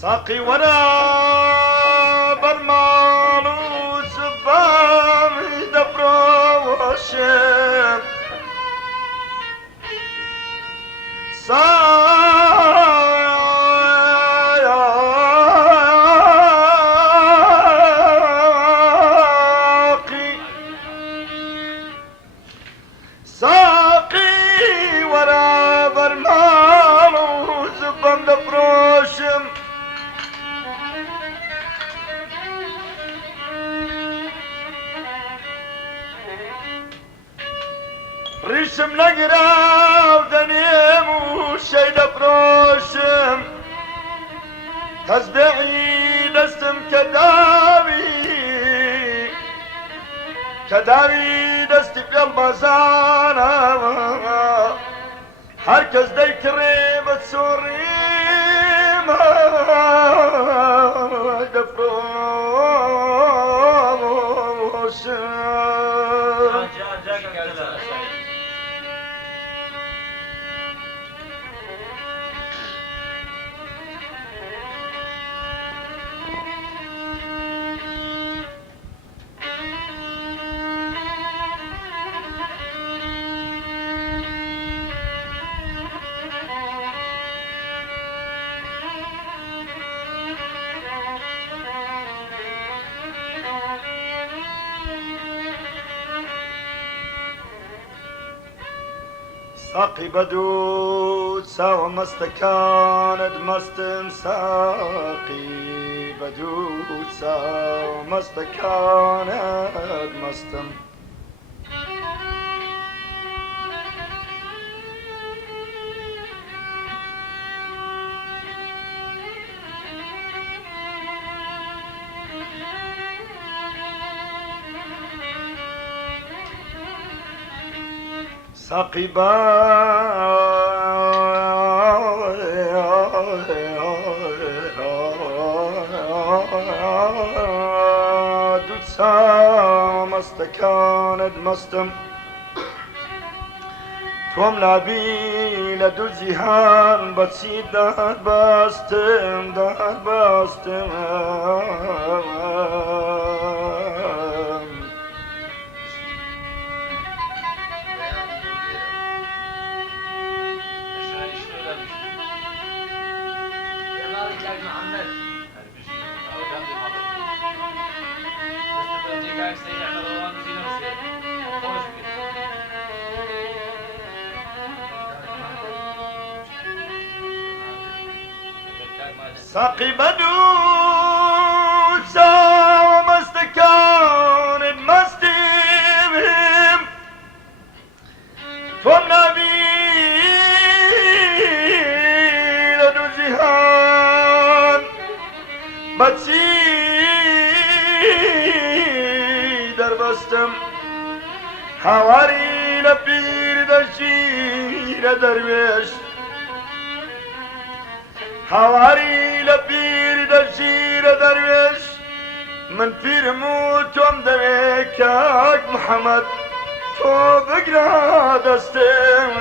ساقي ولا برمان وزبام دبروشم ساقي ولا برمان وزبام دبروشم ريشم نقرا ودنيم وشي دبروشم تسبيعي دستم كداوي دستي في المزانة هركز دي كريمة سوري ما دبروشم ساقي بدود ساوى مستكان دمستم ساقي بدود ساوى مستكان دمستم ساقي دود ساوى مستكان دمستم توم لابي لدود زيهان بتسيد داد باستم ساقي بدود ساوى مستكان دمستم تومنا بي لدود زيهان بتسي دربستم حواري لبير دشير درويش حواري لبير دشير درويش من فير موتهم دويك محمد تو بقرا دستم